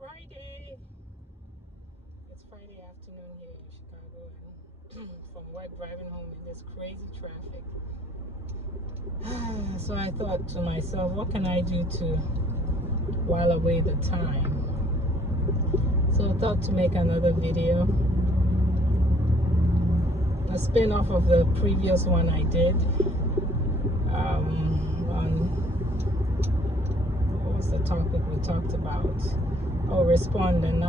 Friday. It's Friday afternoon here in Chicago, and from work driving home in this crazy traffic. So I thought to myself, what can I do to while away the time? So I thought to make another video, a spin-off of the previous one I did on, what was the topic we talked about? Oh, respond and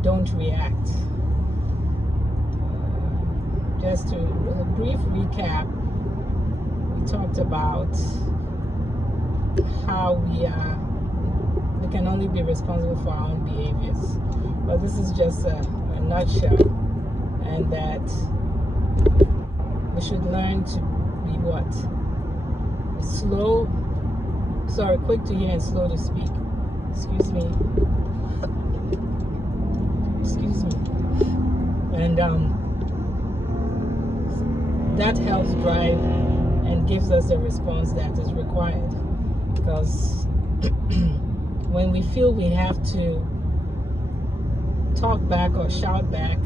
don't react. Just to a brief recap, we talked about how we can only be responsible for our own behaviors. But this is just a nutshell, and that we should learn to be what? Quick to hear and slow to speak. Excuse me. And that helps drive and gives us the response that is required. Because when we feel we have to talk back or shout back,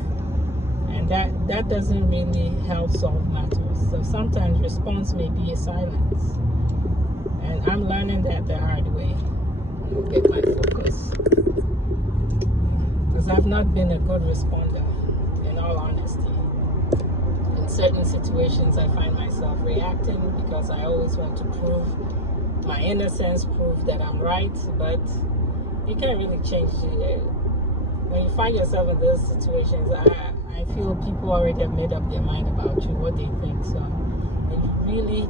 and that doesn't really help solve matters. So sometimes response may be a silence. And I'm learning that the hard way. I'll get my focus. Because I've not been a good responder, in all honesty. In certain situations, I find myself reacting because I always want to prove my innocence, prove that I'm right, but you can't really change it. When you find yourself in those situations, I feel people already have made up their mind about you, what they think. So you really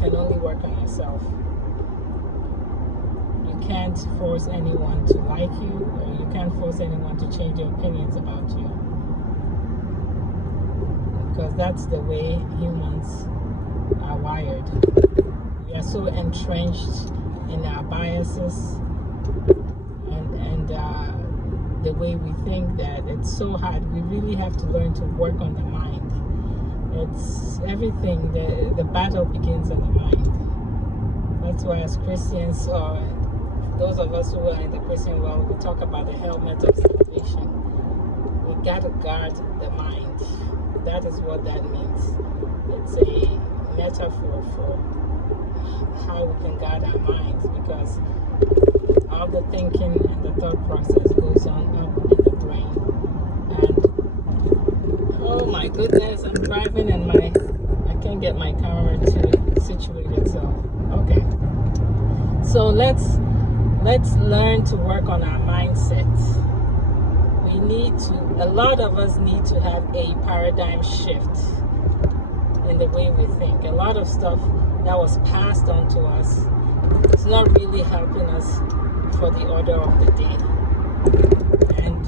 can only work on yourself. You can't force anyone to like you, or you can't force anyone to change their opinions about you. Because that's the way humans are wired. We are so entrenched in our biases and the way we think that it's so hard. We really have to learn to work on the mind. It's everything. The battle begins in the mind. That's why as Christians, or those of us who are in the Christian world, we talk about the helmet of salvation. We got to guard the mind. That is what that means. It's a metaphor for how we can guard our minds, because all the thinking and the thought process goes on up in the brain. And oh my goodness, I'm driving and I can't get my camera to situate itself. Okay. So let's learn to work on our mindset. A lot of us need to have a paradigm shift in the way we think. A lot of stuff that was passed on to us is not really helping us for the order of the day. And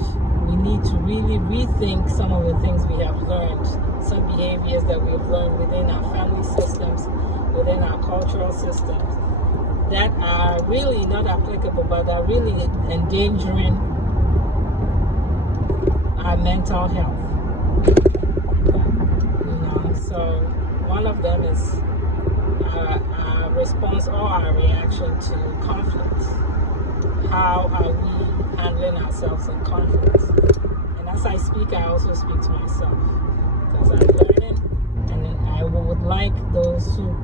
we need to really rethink some of the things we have learned, some behaviors that we have learned within our family systems, within our cultural systems, that are really not applicable, but are really endangering our mental health. So one of them is our response or our reaction to conflict. How are we handling ourselves in conflict? And as I speak, I also speak to myself, because I'm learning, and I would like those who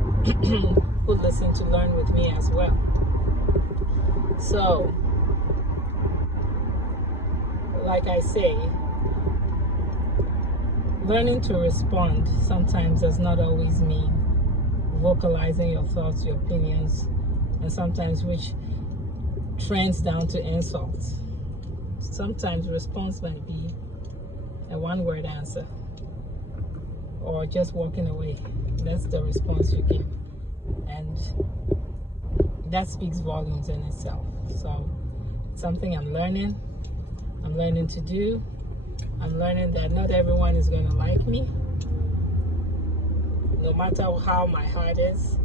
who listen to learn with me as well. So, like I say, learning to respond sometimes does not always mean vocalizing your thoughts, your opinions, and sometimes which trends down to insults. Sometimes response might be a one-word answer, or just walking away. That's the response you give, and that speaks volumes in itself. So something I'm learning to do. I'm learning that not everyone is going to like me, no matter how my heart is.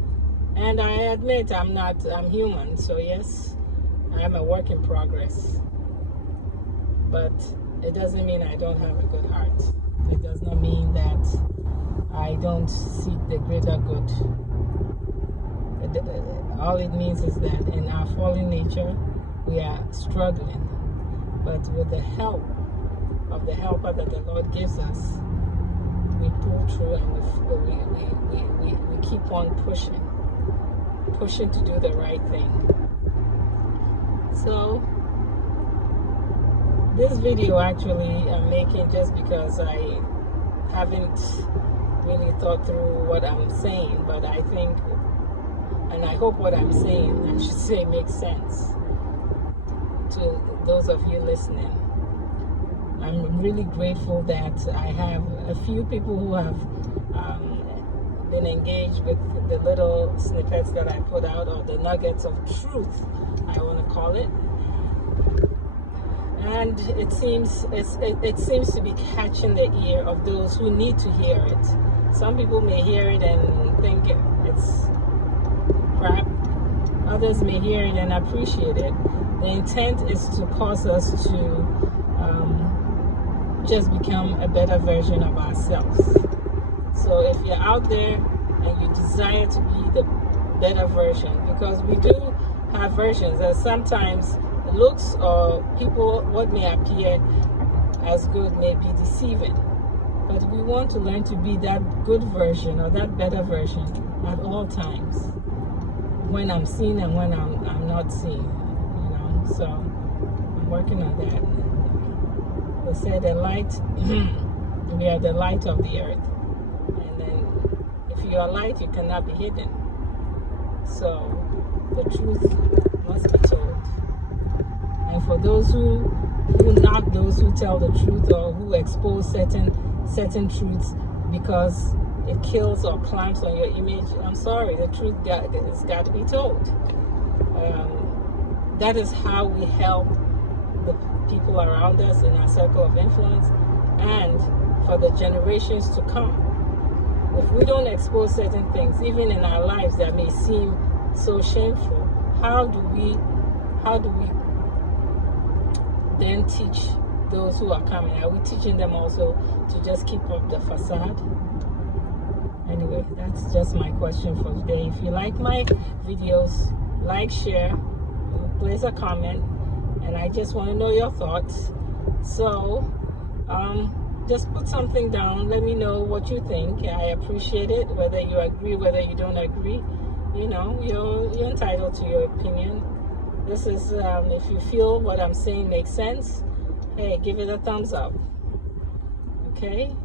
And I admit I'm human, so yes, I'm a work in progress. But it doesn't mean I don't have a good heart. It does not mean that I don't seek the greater good. All it means is that in our fallen nature, we are struggling. But with the help of the helper that the Lord gives us, we pull through and we keep on pushing to do the right thing. So this video actually I'm making just because I haven't really thought through what I'm saying, but I think, and I hope what I'm saying, I should say, makes sense to those of you listening. I'm really grateful that I have a few people who have been engaged with the little snippets that I put out, or the nuggets of truth, I want to call it. And it seems to be catching the ear of those who need to hear it. Some people may hear it and think it's crap. Others may hear it and appreciate it. The intent is to cause us to just become a better version of ourselves. So if you're out there and you desire to be the better version, because we do have versions, and sometimes looks or people, what may appear as good may be deceiving. But we want to learn to be that good version or that better version at all times, when I'm seen and when I'm not seen, you know. So I'm working on that. They said the light, we are the light of the earth. And then if you are light, you cannot be hidden. So the truth must be told. And for those who knock those who tell the truth, or who expose certain truths because it kills or clamps on your image, I'm sorry, the truth has got to be told. That is how we help the people around us in our circle of influence, and for the generations to come. If we don't expose certain things, even in our lives that may seem so shameful, how do we then teach those who are coming? Are we teaching them also to just keep up the facade? Anyway, that's just my question for today. If you like my videos, like, share, place a comment, and I just want to know your thoughts. So just put something down, let me know what you think. I appreciate it, whether you agree, whether you don't agree. You know, you're entitled to your opinion. This is, if you feel what I'm saying makes sense, hey, give it a thumbs up. Okay?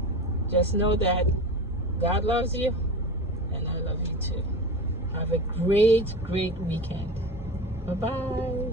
Just know that God loves you, and I love you too. Have a great, great weekend. Bye-bye.